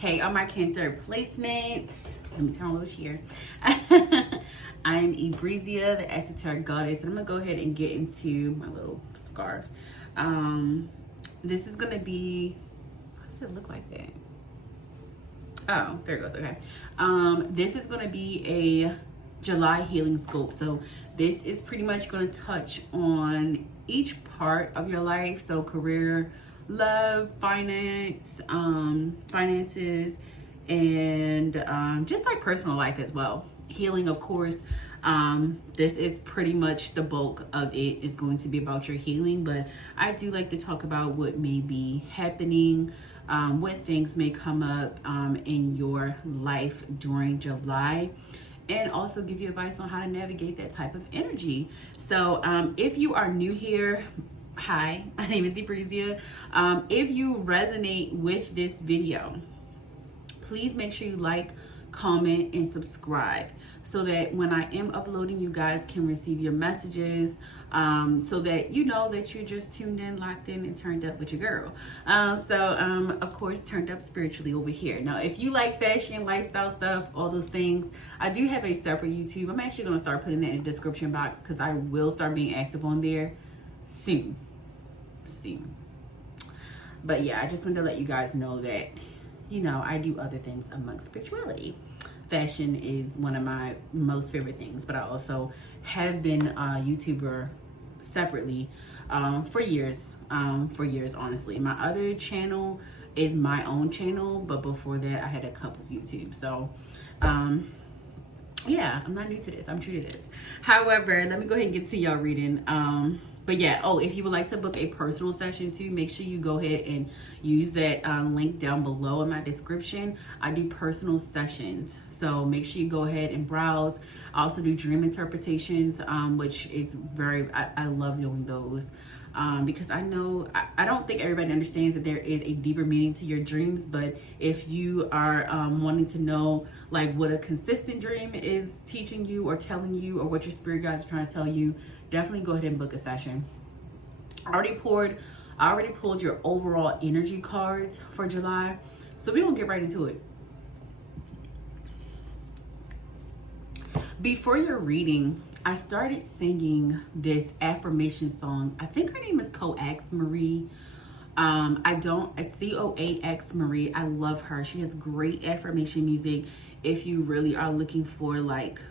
Hey, all my Cancer placements. Let me turn a little sheer. I'm 𝐓𝐈𝐊𝐓𝐎, the esoteric goddess, and I'm gonna go ahead and get into my little scarf. This is gonna be, how does it look like that? Oh, there it goes. Okay. This is gonna be a July healing scope. So this is pretty much gonna touch on each part of your life. So career, love, finance, finances, and just like personal life as well. Healing, of course. This is pretty much the bulk of it is going to be about your healing, but I do like to talk about what may be happening, what things may come up in your life during July, and also give you advice on how to navigate that type of energy. So if you are new here, hi, my name is 𝐓𝐈𝐊𝐓𝐎. If you resonate with this video, please make sure you like, comment, and subscribe so that when I am uploading, you guys can receive your messages, so that you know that you're just tuned in, locked in, and turned up with your girl. Of course, turned up spiritually over here. Now, if you like fashion, lifestyle stuff, all those things, I do have a separate YouTube. I'm actually going to start putting that in the description box because I will start being active on there soon. But yeah, I just wanted to let you guys know that, you know, I do other things amongst spirituality. Fashion is one of my most favorite things, but I also have been a YouTuber separately for years, honestly. My other channel is my own channel, but before that I had a couples YouTube. So yeah, I'm not new to this, I'm true to this. However, let me go ahead and get to y'all reading. But yeah, oh, if you would like to book a personal session too, make sure you go ahead and use that link down below in my description. I do personal sessions, so make sure you go ahead and browse. I also do dream interpretations, which is I love doing those. Because I know, I don't think everybody understands that there is a deeper meaning to your dreams, but if you are wanting to know like what a consistent dream is teaching you or telling you, or what your spirit guides are trying to tell you, definitely go ahead and book a session. I already pulled your overall energy cards for July, so we're gonna get right into it. Before your reading, I started singing this affirmation song. I think her name is 𝐒𝐂𝐈𝐀. 𝐒𝐂𝐈𝐀. I love her. She has great affirmation music. If you really are looking for like,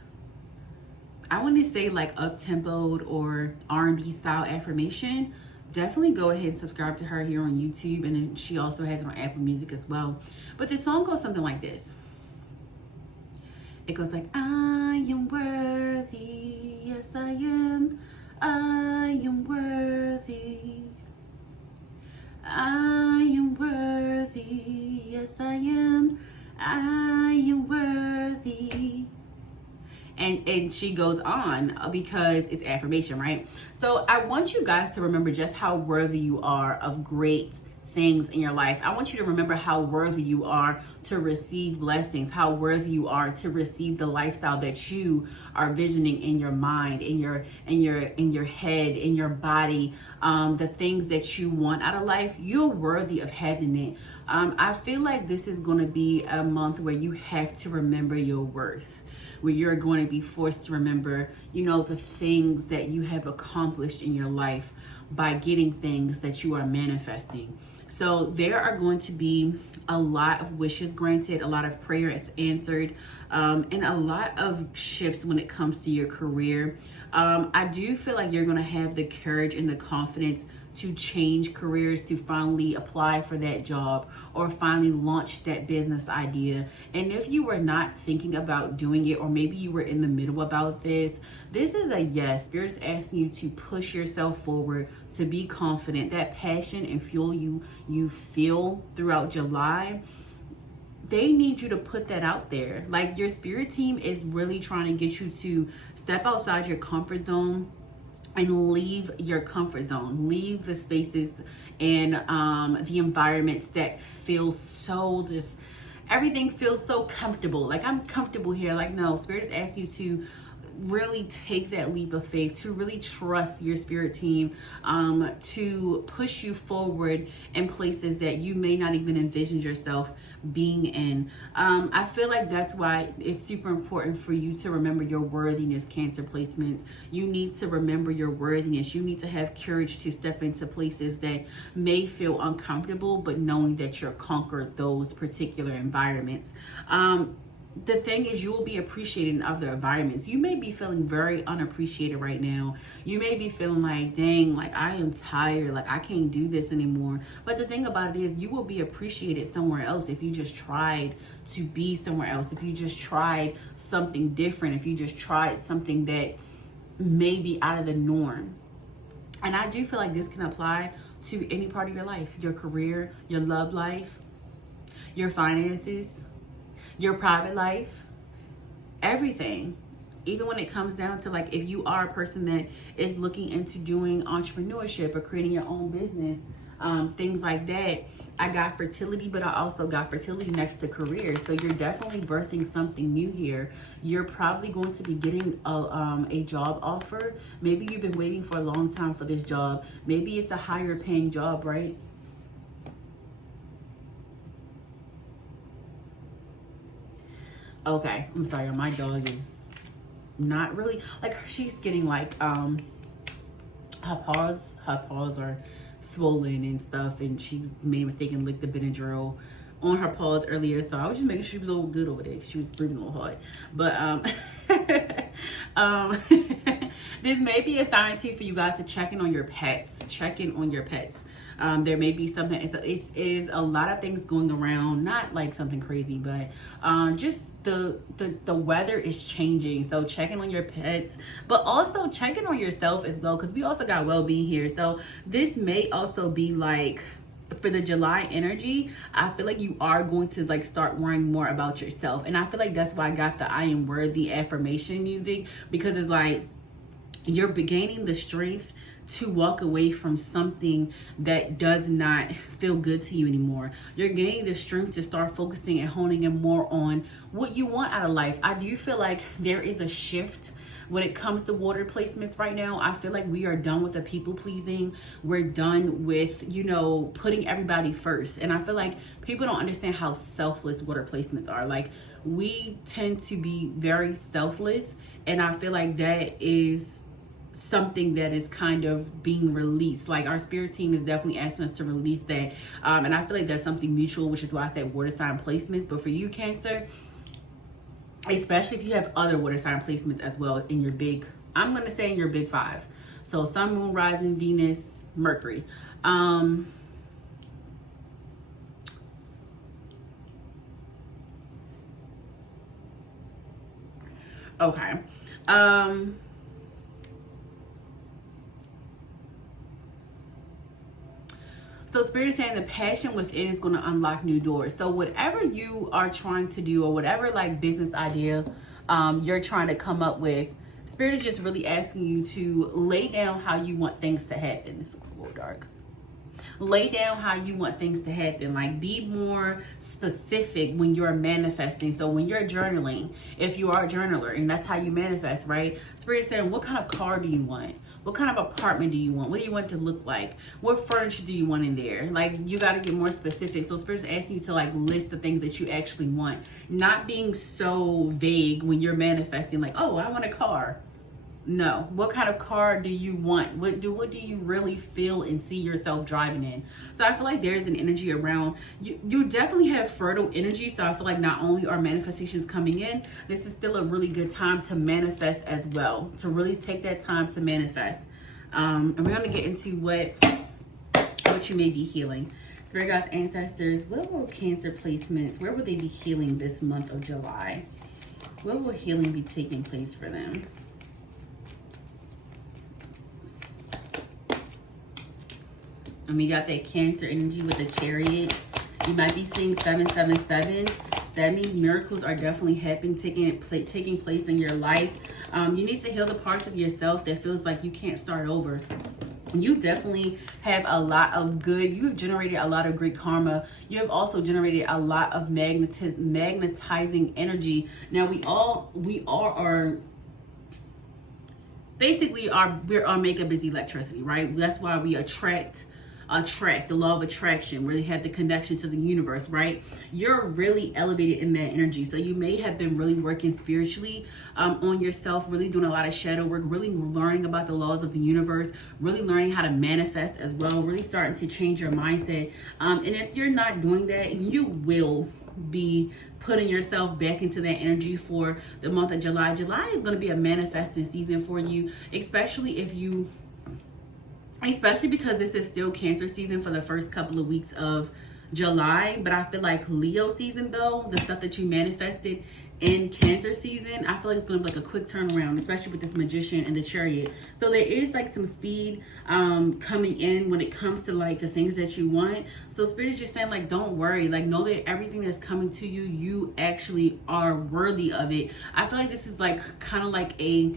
I want to say like up-tempoed or R&B style affirmation, definitely go ahead and subscribe to her here on YouTube. And then she also has it on Apple Music as well. But this song goes something like this. It goes like, I am worthy, yes I am worthy. I am worthy, yes I am worthy. And she goes on because it's affirmation, right? So I want you guys to remember just how worthy you are of great things in your life. I want you to remember how worthy you are to receive blessings, how worthy you are to receive the lifestyle that you are visioning in your mind, in your head, in your body, the things that you want out of life. You're worthy of having it. I feel like this is going to be a month where you have to remember your worth, where you're going to be forced to remember, you know, the things that you have accomplished in your life by getting things that you are manifesting. So there are going to be a lot of wishes granted, a lot of prayers answered, and a lot of shifts when it comes to your career. I do feel like you're going to have the courage and the confidence to change careers, to finally apply for that job or finally launch that business idea. And if you were not thinking about doing it, or maybe you were in the middle about this is a yes. Spirit is asking you to push yourself forward, to be confident. That passion and fuel you feel throughout July, they need you to put that out there. Like, your spirit team is really trying to get you to step outside your comfort zone and leave your comfort zone, leave the spaces and the environments that feel so everything feels so comfortable. Like, I'm comfortable here. Like, no, Spirit is asking you to really take that leap of faith, to really trust your spirit team, to push you forward in places that you may not even envision yourself being in. I feel like that's why it's super important for you to remember your worthiness, Cancer placements. You need to remember your worthiness. You need to have courage to step into places that may feel uncomfortable, but knowing that you're conquered those particular environments. The thing is, you will be appreciated in other environments. You may be feeling very unappreciated right now. You may be feeling like, dang, like I am tired, like I can't do this anymore. But the thing about it is, you will be appreciated somewhere else if you just tried to be somewhere else, if you just tried something different, if you just tried something that may be out of the norm. And I do feel like this can apply to any part of your life, your career, your love life, your finances, your private life, everything. Even when it comes down to, like, if you are a person that is looking into doing entrepreneurship or creating your own business, things like that. I got fertility, but I also got fertility next to career. So you're definitely birthing something new here. You're probably going to be getting a job offer. Maybe you've been waiting for a long time for this job. Maybe it's a higher paying job, right? Okay, I'm sorry, my dog is not really, like, she's getting like her paws are swollen and stuff, and she made a mistake and licked the Benadryl on her paws earlier, so I was just making sure she was all good over there because she was breathing a little hard. But this may be a sign too for you guys to check in on your pets. Check in on your pets. There may be something, it is a lot of things going around, not like something crazy, but just the weather is changing. So checking on your pets, but also checking on yourself as well, because we also got well-being here. So this may also be like, for the July energy, I feel like you are going to like start worrying more about yourself. And I feel like that's why I got the I am worthy affirmation music, because it's like you're gaining the strength to walk away from something that does not feel good to you anymore. You're gaining the strength to start focusing and honing in more on what you want out of life. I do feel like there is a shift when it comes to water placements right now. I feel like we are done with the people pleasing. We're done with, you know, putting everybody first. And I feel like people don't understand how selfless water placements are. Like, we tend to be very selfless, and I feel like that is something that is kind of being released. Like, our spirit team is definitely asking us to release that, and I feel like that's something mutual, which is why I said water sign placements. But for you, Cancer, especially if you have other water sign placements as well in your big, I'm gonna say in your big five, so Sun, Moon, Rising, Venus, Mercury. Okay. So Spirit is saying the passion within is going to unlock new doors. So whatever you are trying to do, or whatever like business idea you're trying to come up with, Spirit is just really asking you to lay down how you want things to happen. This looks a little dark. Lay down how you want things to happen. Like, be more specific when you're manifesting. So when you're journaling, if you are a journaler and that's how you manifest, right? Spirit is saying, what kind of car do you want? What kind of apartment do you want? What do you want it to look like? What furniture do you want in there? Like, you got to get more specific. So Spirit is asking you to like list the things that you actually want, not being so vague when you're manifesting, like, oh, I want a car. No, what kind of car do you want? What do you really feel and see yourself driving in? So I feel like there's an energy around you. You definitely have fertile energy. So I feel like not only are manifestations coming in, this is still a really good time to manifest as well, to really take that time to manifest. And we're going to get into what you may be healing. Spirit guides, ancestors, what will Cancer placements, where will they be healing this month of July? Where will healing be taking place for them? And we got that Cancer energy with the Chariot. You might be seeing 777. That means miracles are definitely happening, taking place in your life. You need to heal the parts of yourself that feels like you can't start over. You definitely have a lot of good. You have generated a lot of great karma. You have also generated a lot of magnetizing energy. Now we all are basically our makeup is electricity, right? That's why we attract the law of attraction, where they have the connection to the universe, right? You're really elevated in that energy. So you may have been really working spiritually on yourself, really doing a lot of shadow work, really learning about the laws of the universe, really learning how to manifest as well, really starting to change your mindset. And if you're not doing that, you will be putting yourself back into that energy for the month of July. July is going to be a manifesting season for you, especially because this is still Cancer season for the first couple of weeks of July. But I feel like Leo season, though, the stuff that you manifested in Cancer season, I feel like it's going to be like a quick turnaround, especially with this Magician and the Chariot. So there is like some speed coming in when it comes to like the things that you want. So Spirit is just saying, like, don't worry, like, know that everything that's coming to you, you actually are worthy of it. I feel like this is like kind of like a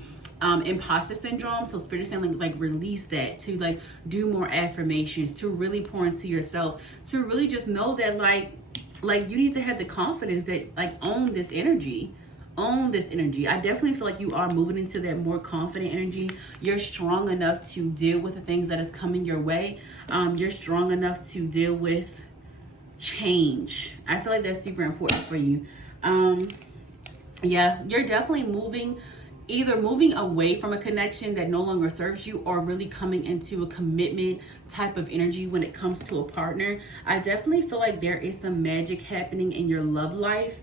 imposter syndrome. So Spirit is saying, like release that, to like do more affirmations, to really pour into yourself, to really just know that like you need to have the confidence that like own this energy. I definitely feel like you are moving into that more confident energy. You're strong enough to deal with the things that is coming your way. You're strong enough to deal with change. I feel like that's super important for you. Yeah, you're definitely moving away from a connection that no longer serves you, or really coming into a commitment type of energy when it comes to a partner. I definitely feel like there is some magic happening in your love life.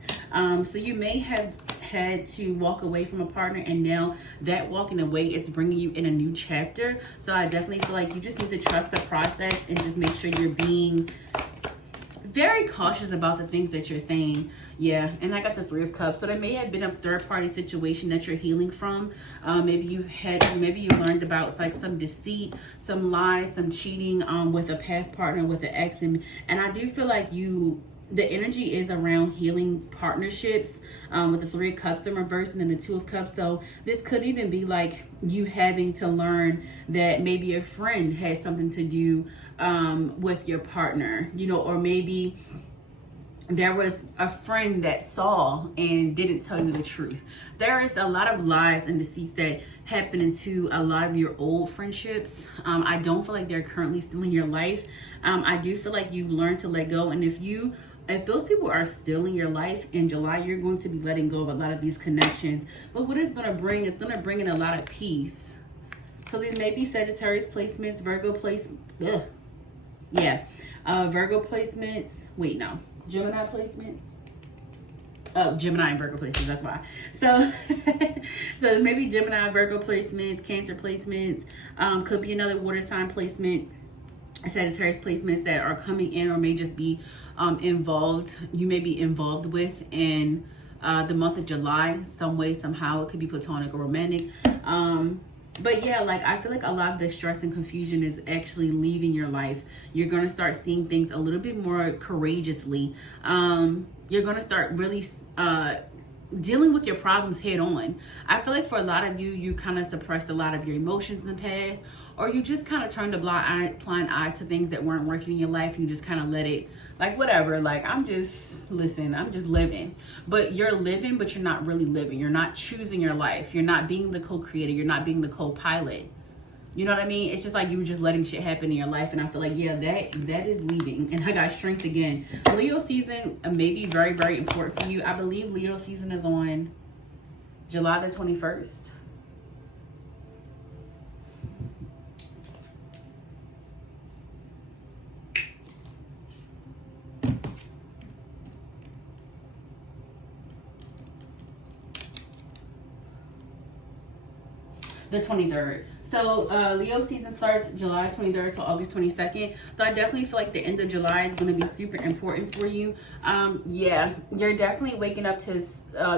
So you may have had to walk away from a partner, and now that walking away, it's bringing you in a new chapter. So I definitely feel like you just need to trust the process and just make sure you're being very cautious about the things that you're saying. Yeah, and I got the 3 of Cups. So there may have been a third-party situation that you're healing from. Maybe you learned about like some deceit, some lies, some cheating with a past partner, with an ex, and I do feel like the energy is around healing partnerships with the 3 of Cups in reverse and then the 2 of Cups. So this could even be like you having to learn that maybe a friend has something to do with your partner, you know, or maybe there was a friend that saw and didn't tell you the truth. There is a lot of lies and deceits that happen into a lot of your old friendships. I don't feel like they're currently still in your life. I do feel like you've learned to let go. And if those people are still in your life in July, you're going to be letting go of a lot of these connections. But what it's going to bring, it's going to bring in a lot of peace. So these may be Sagittarius placements, Virgo placements. Yeah. Virgo placements. Wait, no. Gemini placements. Oh, Gemini and Virgo placements, that's why. So so maybe Gemini, Virgo placements, Cancer placements, could be another water sign placement, Sagittarius placements that are coming in, or may just be involved. You may be involved with in the month of July, some way, somehow. It could be platonic or romantic. But yeah, like I feel like a lot of the stress and confusion is actually leaving your life. You're going to start seeing things a little bit more courageously. You're going to start really dealing with your problems head on. I feel like for a lot of you, you kind of suppressed a lot of your emotions in the past, or you just kind of turned a blind eye to things that weren't working in your life. And you just kind of let it, like, whatever, like, I'm just living. But you're living, but you're not really living. You're not choosing your life. You're not being the co-creator. You're not being the co-pilot. You know what I mean? It's just like you were just letting shit happen in your life. And I feel like, yeah, that is leaving. And I got Strength again. Leo season may be very, very important for you. I believe Leo season is on July the 21st. The 23rd. So Leo season starts July 23rd to August 22nd. So I definitely feel like the end of July is going to be super important for you. Yeah, you're definitely waking up to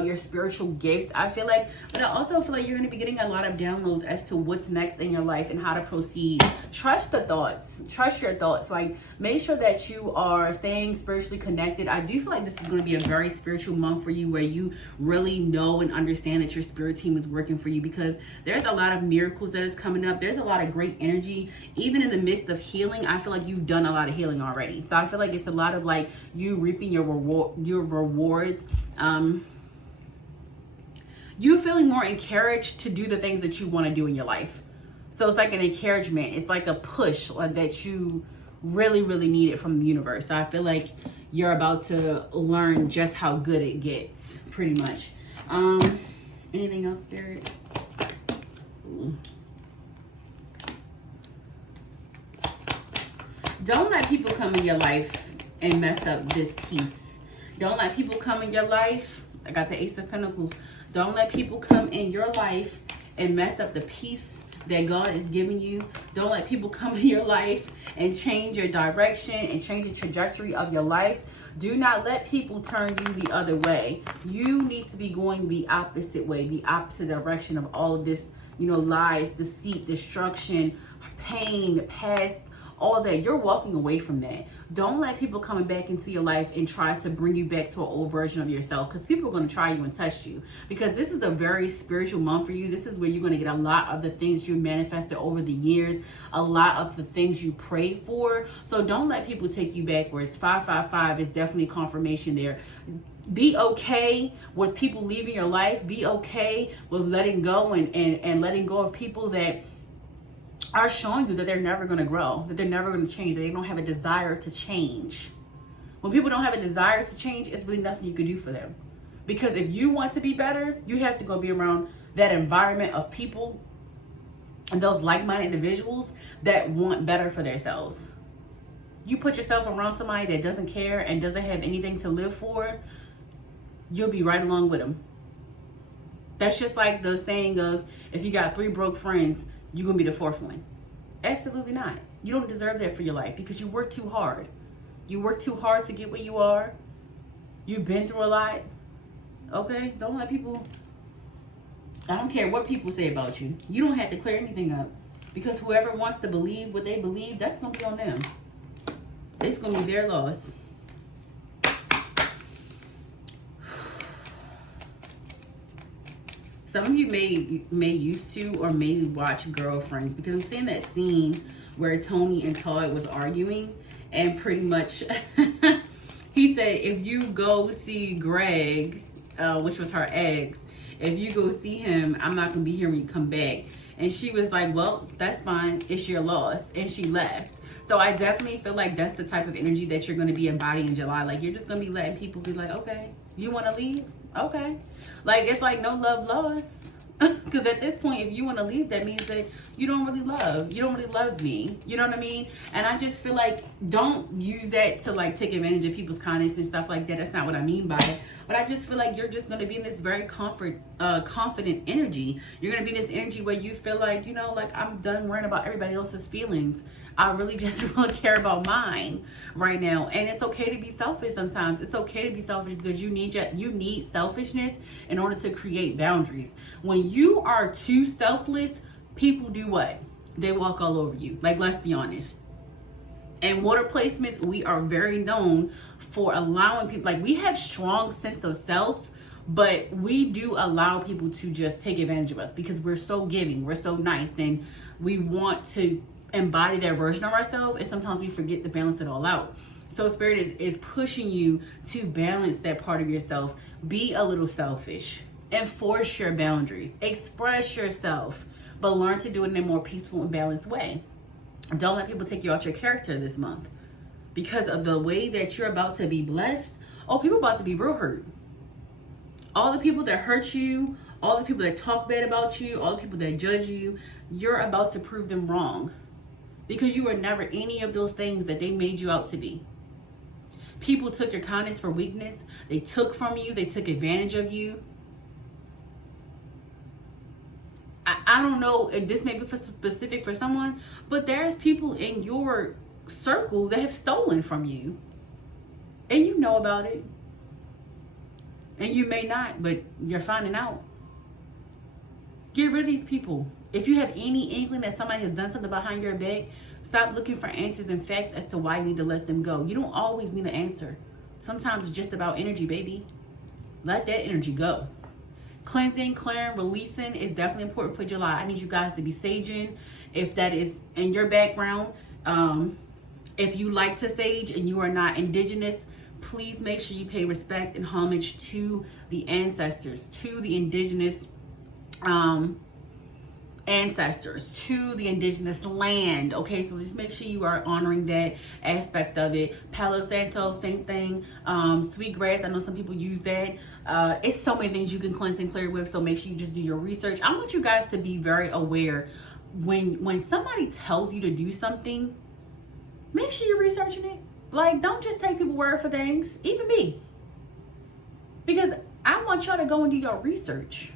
your spiritual gifts, I feel like. But I also feel like you're going to be getting a lot of downloads as to what's next in your life and how to proceed. Trust the thoughts. Trust your thoughts. Like, make sure that you are staying spiritually connected. I do feel like this is going to be a very spiritual month for you, where you really know and understand that your spirit team is working for you, because there's a lot of miracles that is coming up. There's a lot of great energy. Even in the midst of healing, I feel like you've done a lot of healing already. So I feel like it's a lot of like you reaping your rewards. you feeling more encouraged to do the things that you want to do in your life. So it's like an encouragement. It's like a push that you really, really need it from the universe. So I feel like you're about to learn just how good it gets, pretty much. Anything else, Spirit? Ooh. Don't let people come in your life and mess up this peace. Don't let people come in your life. I got the Ace of Pentacles. Don't let people come in your life and mess up the peace that God is giving you. Don't let people come in your life and change your direction and change the trajectory of your life. Do not let people turn you the other way. You need to be going the opposite way, the opposite direction of all of this, lies, deceit, destruction, pain, past, all that. You're walking away from that. Don't let people coming back into your life and try to bring you back to an old version of yourself, because people are going to try you and test you, because this is a very spiritual month for you. This is where you're going to get a lot of the things you manifested over the years, a lot of the things you prayed for. So don't let people take you backwards. 555 is definitely confirmation there. Be okay with people leaving your life. Be okay with letting go and letting go of people that are showing you that they're never going to grow, that they're never going to change, that they don't have a desire to change. When people don't have a desire to change, it's really nothing you can do for them. Because if you want to be better, you have to go be around that environment of people and those like-minded individuals that want better for themselves. You put yourself around somebody that doesn't care and doesn't have anything to live for, you'll be right along with them. That's just like the saying of, if you got 3 broke friends, you're going to be the 4th one. Absolutely not. You don't deserve that for your life, because you work too hard. You work too hard to get where you are. You've been through a lot. Okay? Don't let people... I don't care what people say about you. You don't have to clear anything up, because whoever wants to believe what they believe, that's going to be on them. It's going to be their loss. Some of you may used to or may watch Girlfriends, because I'm seeing that scene where Tony and Todd was arguing, and pretty much he said, if you go see Greg, which was her ex, if you go see him, I'm not going to be here when you come back. And she was like, well, that's fine. It's your loss. And she left. So I definitely feel like that's the type of energy that you're going to be embodying in July. Like, you're just going to be letting people be like, okay, you want to leave? Okay. Like, it's like no love lost. Because at this point, if you want to leave, that means that you don't really love me. You know what I mean? And I just feel like, don't use that to like take advantage of people's kindness and stuff like that. That's not what I mean by it. But I just feel like you're just going to be in this very confident energy. You're going to be in this energy where you feel like, like, I'm done worrying about everybody else's feelings. I really just really care about mine right now. And it's okay to be selfish sometimes. It's okay to be selfish, because you need selfishness in order to create boundaries. When you are too selfless, people do what? They walk all over you. Like, let's be honest. And water placements, we are very known for allowing people, like, we have strong sense of self, but we do allow people to just take advantage of us, because we're so giving, we're so nice, and we want to embody that version of ourselves, and sometimes we forget to balance it all out. So Spirit is pushing you to balance that part of yourself. Be a little selfish. Enforce your boundaries. Express yourself, but learn to do it in a more peaceful and balanced way. Don't let people take you out your character this month, because of the way that you're about to be blessed. Oh, people about to be real hurt. All the people that hurt you, all the people that talk bad about you, all the people that judge you, you're about to prove them wrong, because you were never any of those things that they made you out to be. People took your kindness for weakness. They took from you. They took advantage of you. I don't know if this may be specific for someone, but there's people in your circle that have stolen from you, and you know about it. And you may not, but you're finding out. Get rid of these people. If you have any inkling that somebody has done something behind your back, stop looking for answers and facts as to why you need to let them go. You don't always need an answer. Sometimes it's just about energy, baby. Let that energy go. Cleansing, clearing, releasing is definitely important for July. I need you guys to be saging. If that is in your background, if you like to sage and you are not indigenous, please make sure you pay respect and homage to the ancestors, to the indigenous ancestors, to the indigenous land. Okay, so just make sure you are honoring that aspect of it. Palo Santo, same thing. Sweetgrass, I know some people use that. It's so many things you can cleanse and clear with, so make sure you just do your research. I want you guys to be very aware when somebody tells you to do something, make sure you're researching it. Like, don't just take people's word for things, even me, because I want y'all to go and do your research.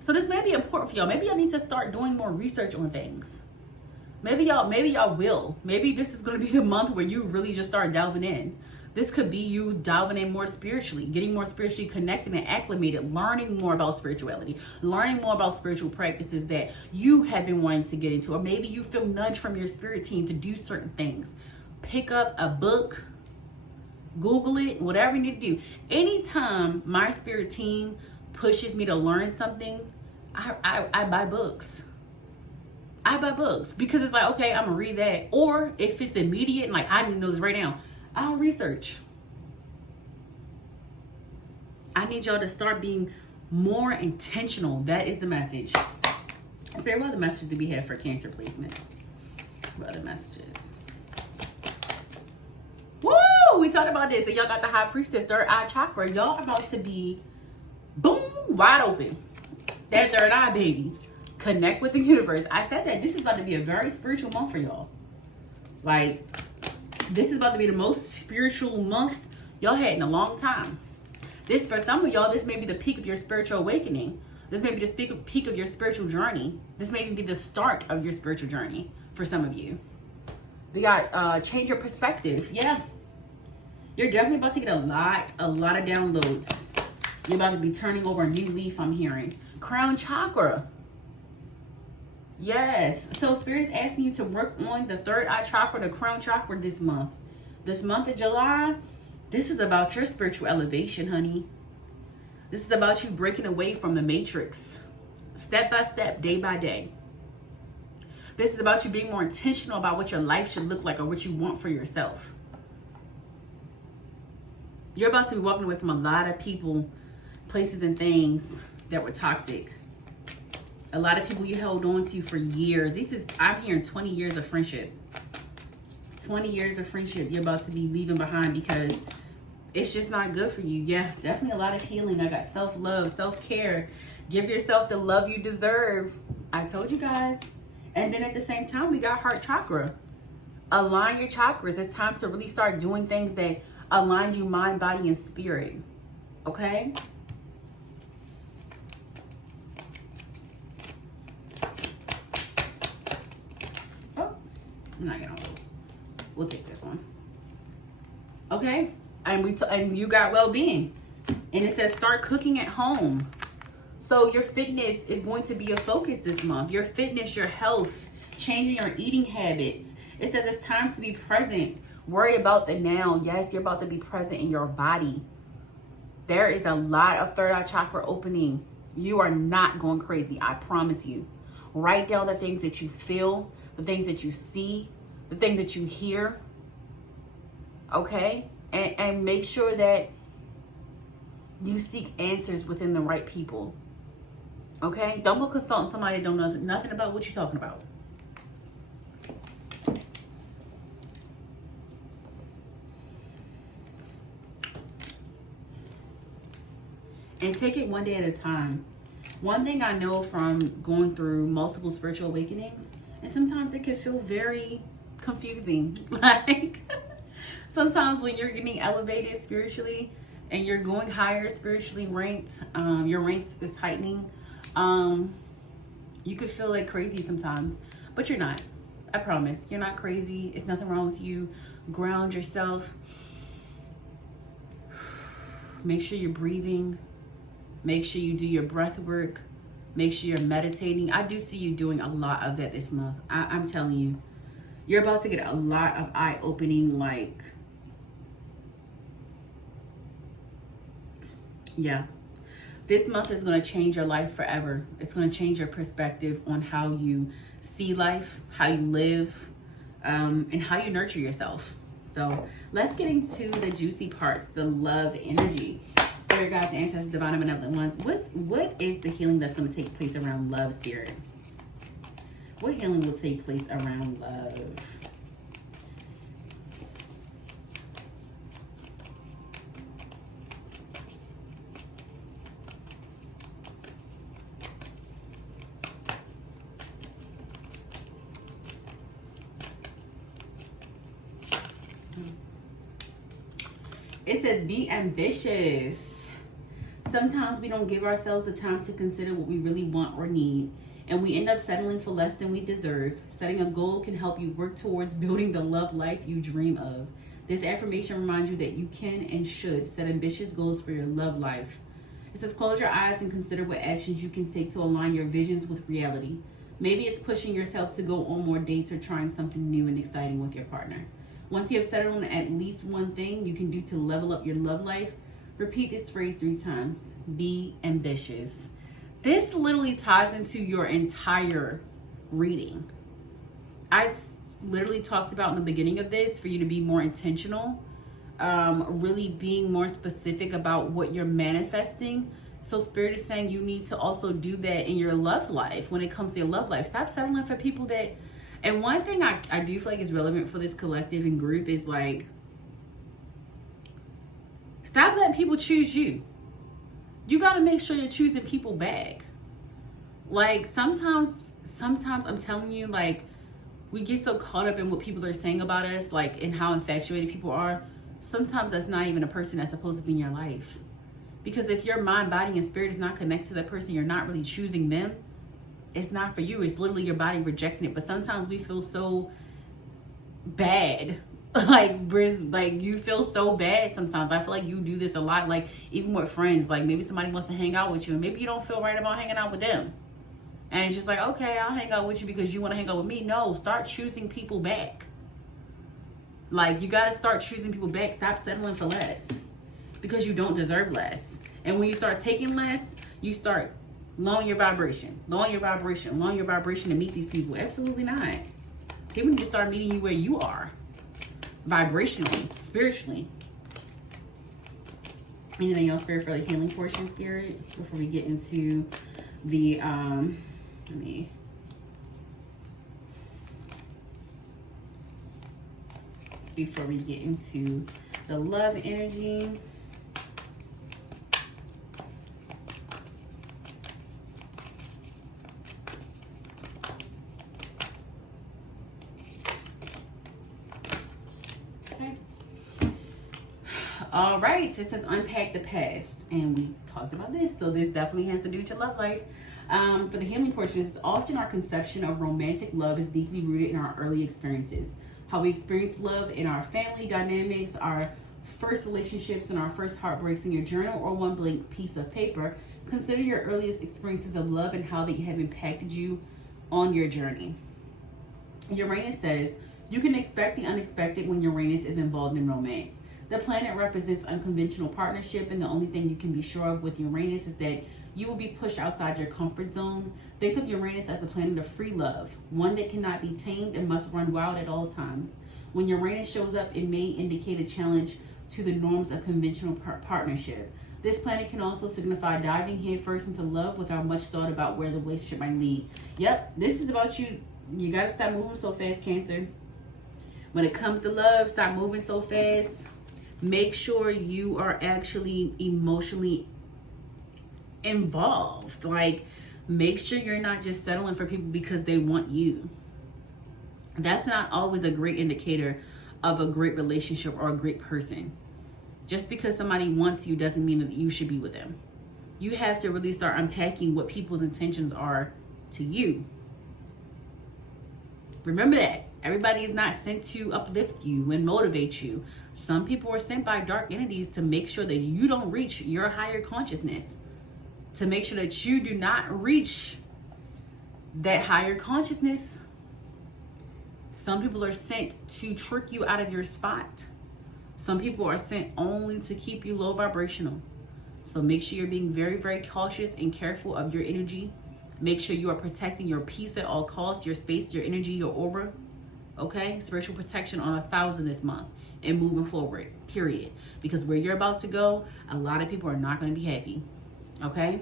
So this may be important for y'all. Maybe y'all need to start doing more research on things. Maybe y'all will. Maybe this is going to be the month where you really just start delving in. This could be you delving in more spiritually, getting more spiritually connected and acclimated, learning more about spirituality, learning more about spiritual practices that you have been wanting to get into. Or maybe you feel nudged from your spirit team to do certain things. Pick up a book, Google it, whatever you need to do. Anytime my spirit team pushes me to learn something, I buy books. I buy books because it's like, okay, I'm gonna read that. Or if it's immediate and like I need to know this right now, I'll research. I need y'all to start being more intentional. That is the message. Spirit, what other messages do we have for Cancer placements? What other messages? Woo! We talked about this. And y'all got the High Priestess, third eye chakra. Y'all about to be boom, wide open. That third eye, baby. Connect with the universe. I said that this is about to be a very spiritual month for y'all. Like, this is about to be the most spiritual month y'all had in a long time. This, for some of y'all, this may be the peak of your spiritual awakening. This may be the peak of your spiritual journey. This may even be the start of your spiritual journey for some of you. We got change your perspective. Yeah. You're definitely about to get a lot of downloads. You're about to be turning over a new leaf, I'm hearing. Crown chakra. Yes. So Spirit is asking you to work on the third eye chakra, the crown chakra this month. This month of July, this is about your spiritual elevation, honey. This is about you breaking away from the matrix. Step by step, day by day. This is about you being more intentional about what your life should look like or what you want for yourself. You're about to be walking away from a lot of people, places, and things that were toxic. A lot of people you held on to for years. I'm hearing 20 years of friendship. 20 years of friendship you're about to be leaving behind because it's just not good for you. Yeah, definitely a lot of healing. I got self-love, self-care. Give yourself the love you deserve. I told you guys. And then at the same time, we got heart chakra. Align your chakras. It's time to really start doing things that align you mind, body, and spirit. Okay? Oh, I'm not getting all those. We'll take this one. Okay? And you got well-being. And it says start cooking at home. So your fitness is going to be a focus this month. Your fitness, your health, changing your eating habits. It says it's time to be present. Worry about the now. Yes, you're about to be present in your body. There is a lot of third eye chakra opening. You are not going crazy. I promise you. Write down the things that you feel, the things that you see, the things that you hear. Okay? And make sure that you seek answers within the right people. Okay? Don't go consult somebody that don't know nothing about what you're talking about. And take it one day at a time. One thing I know from going through multiple spiritual awakenings, and sometimes it can feel very confusing. Like, sometimes when you're getting elevated spiritually and you're going higher spiritually ranked, your ranks is heightening, you could feel like crazy sometimes, but you're not. I promise. You're not crazy. It's nothing wrong with you. Ground yourself. Make sure you're breathing. Make sure you do your breath work. Make sure you're meditating. I do see you doing a lot of that this month. I'm telling you. You're about to get a lot of eye-opening, like, yeah. This month is going to change your life forever. It's going to change your perspective on how you see life, how you live, and how you nurture yourself. So let's get into the juicy parts, the love energy. Spirit guides, ancestors, divine and benevolent ones, what is the healing that's going to take place around love, Spirit? What healing will take place around love? It says, be ambitious. Sometimes we don't give ourselves the time to consider what we really want or need, and we end up settling for less than we deserve. Setting a goal can help you work towards building the love life you dream of. This affirmation reminds you that you can and should set ambitious goals for your love life. It says, close your eyes and consider what actions you can take to align your visions with reality. Maybe it's pushing yourself to go on more dates or trying something new and exciting with your partner. Once you have settled on at least one thing you can do to level up your love life, repeat this phrase 3 times. Be ambitious. This literally ties into your entire reading. I literally talked about in the beginning of this for you to be more intentional, really being more specific about what you're manifesting. So Spirit is saying you need to also do that in your love life. When it comes to your love life, stop settling for people that... And one thing I do feel like is relevant for this collective and group is like, stop letting people choose you. You got to make sure you're choosing people back. Like sometimes I'm telling you, like, we get so caught up in what people are saying about us, like, and how infatuated people are. Sometimes that's not even a person that's supposed to be in your life. Because if your mind, body, and spirit is not connected to that person, you're not really choosing them. It's not for you. It's literally your body rejecting it. But sometimes we feel so bad. Like you feel so bad sometimes. I feel like you do this a lot. Like even with friends, like maybe somebody wants to hang out with you and maybe you don't feel right about hanging out with them. And it's just like, okay, I'll hang out with you because you want to hang out with me. No, start choosing people back. Like you got to start choosing people back. Stop settling for less because you don't deserve less. And when you start taking less, you start lowering your vibration, lowering your vibration to meet these people. Absolutely not. People need to start meeting you where you are, vibrationally, spiritually. Anything else for the healing portion, Spirit, before we get into the before we get into the love energy? All right, it says unpack the past, and we talked about this, so this definitely has to do with your love life. For the healing portion, it's often our conception of romantic love is deeply rooted in our early experiences. How we experience love in our family dynamics, our first relationships, and our first heartbreaks. In your journal or one blank piece of paper, consider your earliest experiences of love and how they have impacted you on your journey. Uranus says, you can expect the unexpected when Uranus is involved in romance. The planet represents unconventional partnership, and the only thing you can be sure of with Uranus is that you will be pushed outside your comfort zone. Think of Uranus as the planet of free love, one that cannot be tamed and must run wild at all times. When Uranus shows up, it may indicate a challenge to the norms of conventional partnership. This planet can also signify diving headfirst into love without much thought about where the relationship might lead. Yep, this is about you. You got to stop moving so fast, Cancer. When it comes to love, stop moving so fast. Make sure you are actually emotionally involved. Like, make sure you're not just settling for people because they want you. That's not always a great indicator of a great relationship or a great person. Just because somebody wants you doesn't mean that you should be with them. You have to really start unpacking what people's intentions are to you. Remember that. Everybody is not sent to uplift you and motivate you. Some people are sent by dark entities to make sure that you don't reach your higher consciousness. To make sure that you do not reach that higher consciousness. Some people are sent to trick you out of your spot. Some people are sent only to keep you low vibrational. So make sure you're being very, very cautious and careful of your energy. Make sure you are protecting your peace at all costs, your space, your energy, your aura. Okay, spiritual protection on 1,000 this month and moving forward, period. Because where you're about to go, a lot of people are not going to be happy. Okay.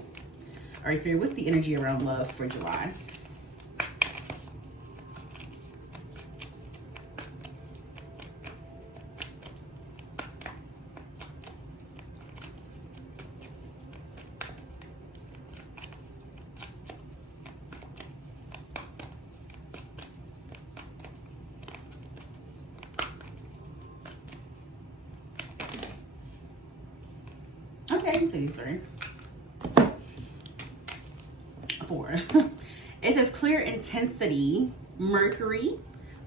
All right, Spirit, what's the energy around love for July? Okay, I can tell you, sorry. 4. It says clear intensity, Mercury,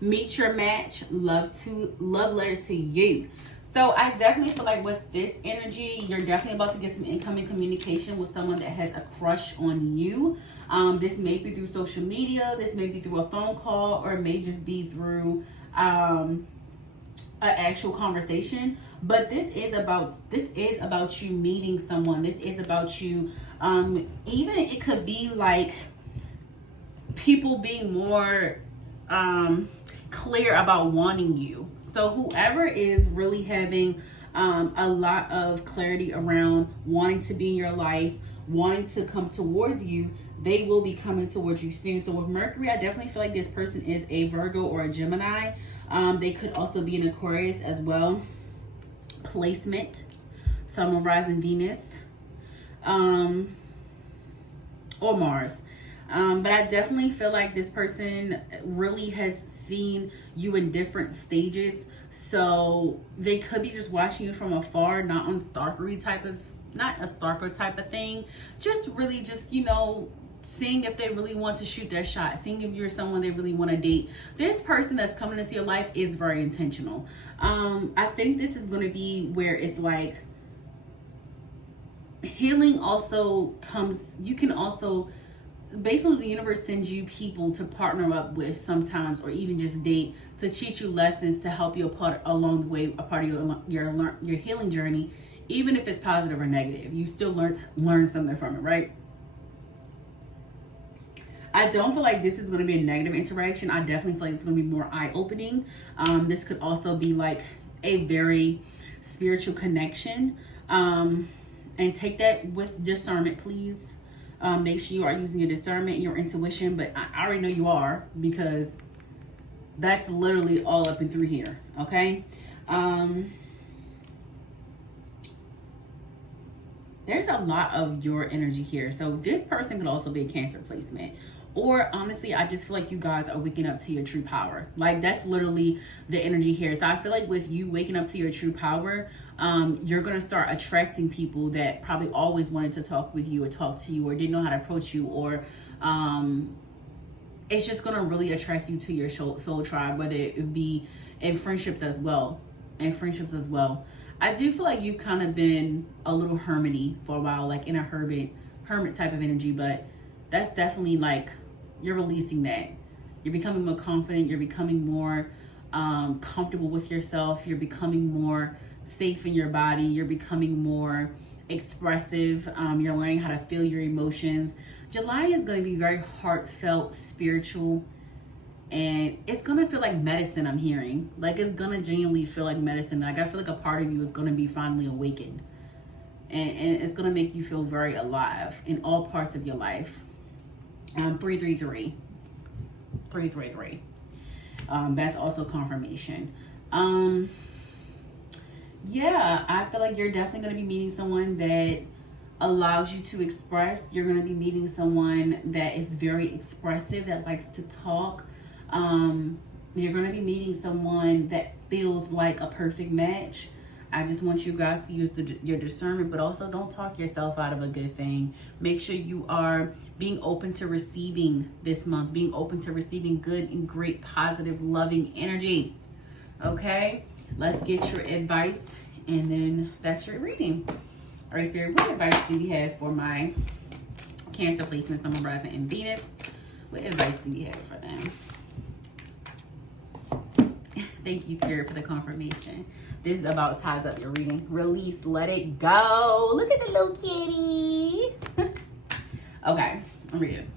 meet your match, love letter to you. So I definitely feel like with this energy, you're definitely about to get some incoming communication with someone that has a crush on you. This may be through social media, this may be through a phone call, or it may just be through an actual conversation. But this is about you meeting someone. This is about you, even it could be like people being more clear about wanting you. So whoever is really having a lot of clarity around wanting to be in your life, wanting to come towards you, they will be coming towards you soon. So with Mercury, I definitely feel like this person is a Virgo or a Gemini. They could also be an Aquarius as well. Placement, Sun, Moon, Rising, Venus, or Mars. But I definitely feel like this person really has seen you in different stages. So they could be just watching you from afar, not a stalker type of thing. Just really just, you know, seeing if they really want to shoot their shot, seeing if you're someone they really want to date. This person that's coming into your life is very intentional. I think this is going to be where it's like healing also comes. You can also, basically the universe sends you people to partner up with sometimes, or even just date, to teach you lessons, to help you along the way, a part of your healing journey. Even if it's positive or negative, you still learn something from it, right? I don't feel like this is going to be a negative interaction. I definitely feel like it's going to be more eye-opening. This could also be like a very spiritual connection. And take that with discernment, please. Make sure you are using your discernment and your intuition. But I already know you are, because that's literally all up and through here. Okay. There's a lot of your energy here. So this person could also be a Cancer placement. Or honestly, I just feel like you guys are waking up to your true power. Like that's literally the energy here. So I feel like with you waking up to your true power, you're going to start attracting people that probably always wanted to talk with you or talk to you or didn't know how to approach you, or it's just going to really attract you to your soul tribe, whether it be in friendships as well. I do feel like you've kind of been a little hermity for a while, like in a hermit type of energy, but that's definitely like you're releasing that. You're becoming more confident. You're becoming more comfortable with yourself. You're becoming more safe in your body. You're becoming more expressive. You're learning how to feel your emotions. July is going to be very heartfelt, spiritual, and it's going to feel like medicine. I'm hearing like it's going to genuinely feel like medicine. Like I feel like a part of you is going to be finally awakened, and it's going to make you feel very alive in all parts of your life. 333. That's also confirmation. Yeah, I feel like you're definitely going to be meeting someone that allows you to express. You're going to be meeting someone that is very expressive, that likes to talk. You're going to be meeting someone that feels like a perfect match. I just want you guys to use your discernment, but also don't talk yourself out of a good thing. Make sure you are being open to receiving this month, being open to receiving good and great, positive, loving energy. Okay, let's get your advice, and then that's your reading. All right, Spirit, what advice do we have for my Cancer placements, Sun, Moon, Rising, and Venus? What advice do we have for them? Thank you, Spirit, for the confirmation. This is about ties up your reading. Release, let it go. Look at the little kitty. Okay, I'm reading.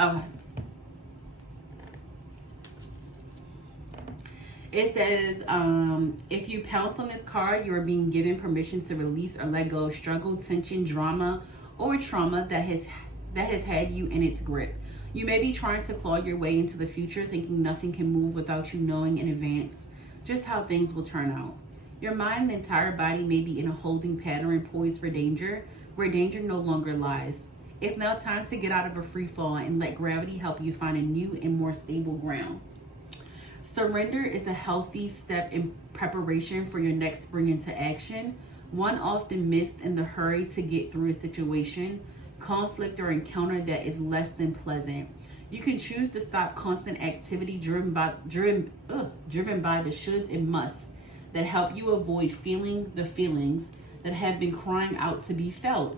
Okay. says, if you pounce on this card, you are being given permission to release or let go of struggle, tension, drama, or trauma that has had you in its grip. You may be trying to claw your way into the future, thinking nothing can move without you knowing in advance just how things will turn out. Your mind and entire body may be in a holding pattern poised for danger, where danger no longer lies. It's now time to get out of a free fall and let gravity help you find a new and more stable ground. Surrender is a healthy step in preparation for your next spring into action, one often missed in the hurry to get through a situation, conflict, or encounter that is less than pleasant. You can choose to stop constant activity driven by the shoulds and musts that help you avoid feeling the feelings that have been crying out to be felt.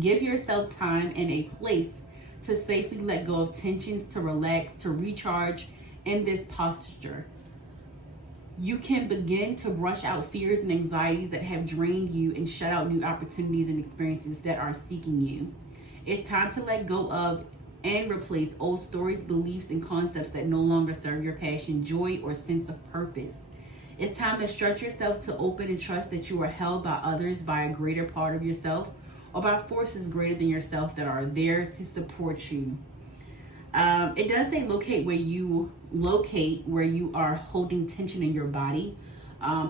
Give yourself time and a place to safely let go of tensions, to relax, to recharge in this posture. You can begin to brush out fears and anxieties that have drained you and shut out new opportunities and experiences that are seeking you. It's time to let go of and replace old stories, beliefs, and concepts that no longer serve your passion, joy, or sense of purpose. It's time to stretch yourself to open and trust that you are held by others, by a greater part of yourself, or by forces greater than yourself that are there to support you. It does say locate where you are holding tension in your body.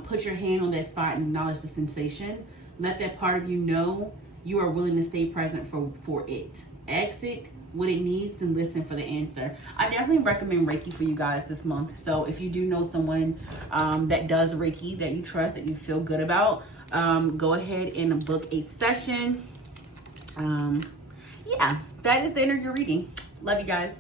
Put your hand on that spot and acknowledge the sensation. Let that part of you know you are willing to stay present for it. Ask it what it needs and listen for the answer. I definitely recommend Reiki for you guys this month. So if you do know someone that does Reiki that you trust, that you feel good about, go ahead and book a session. Yeah, that is the end of your reading. Love you guys.